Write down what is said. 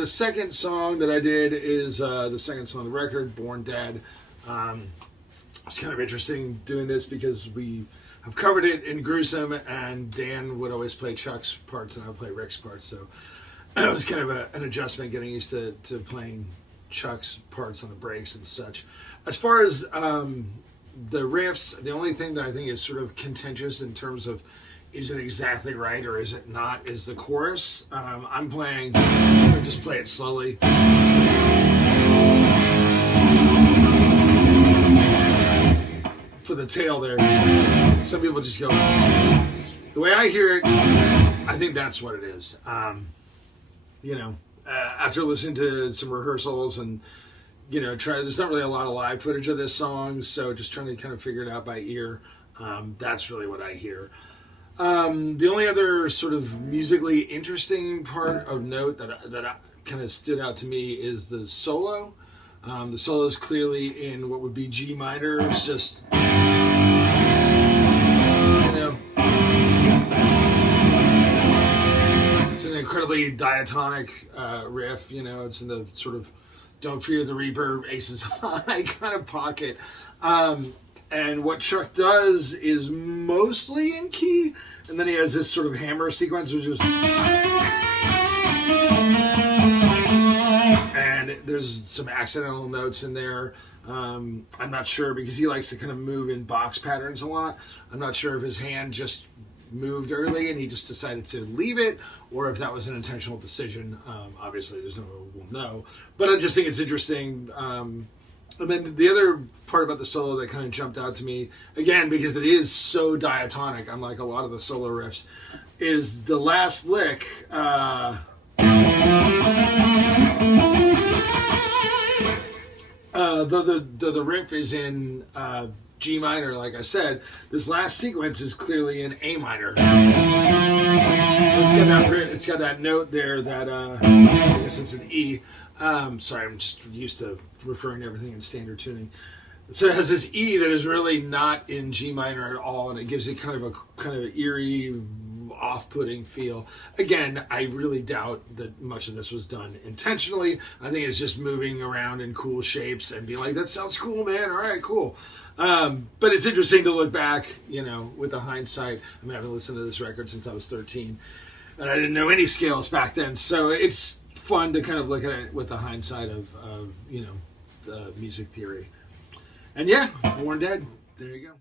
the second song that I did is the second song on the record, Born Dead. It's kind of interesting doing this because we have covered it in Gruesome, and Dan would always play Chuck's parts and I would play Rick's parts. So it was kind of an adjustment getting used to playing Chuck's parts on the breaks and such. As far as the riffs, the only thing that I think is sort of contentious in terms of is it exactly right or is it not is the chorus. I'm going to just play it slowly. For the tail there, some people just go, the way I hear it, I think that's what it is. After listening to some rehearsals and, there's not really a lot of live footage of this song, so just trying to kind of figure it out by ear. That's really what I hear. The only other sort of musically interesting part of note that kind of stood out to me is the solo. The solo is clearly in what would be G minor. It's just, it's an incredibly diatonic riff. It's in the sort of Don't Fear the Reaper, Aces High kind of pocket. And what Chuck does is mostly in key, and then he has this sort of hammer sequence, which is, and there's some accidental notes in there. I'm not sure because he likes to kind of move in box patterns a lot. I'm not sure if his hand just moved early and he just decided to leave it, or if that was an intentional decision. Obviously, there's no way we'll know, but I just think it's interesting. And then the other part about the solo that kind of jumped out to me, again, because it is so diatonic, unlike a lot of the solo riffs, is the last lick. The riff is in G minor, like I said, this last sequence is clearly in A minor. It's got that note there that I guess it's an E. Sorry, I'm just used to referring to everything in standard tuning. So it has this E that is really not in G minor at all, and it gives it kind of eerie, off-putting feel. Again, I really doubt that much of this was done intentionally. I think it's just moving around in cool shapes and being like, that sounds cool, man. All right, cool. But it's interesting to look back, with the hindsight. I mean, I haven't listened to this record since I was 13, and I didn't know any scales back then. So it's fun to kind of look at it with the hindsight of the music theory. And yeah, Born Dead. There you go.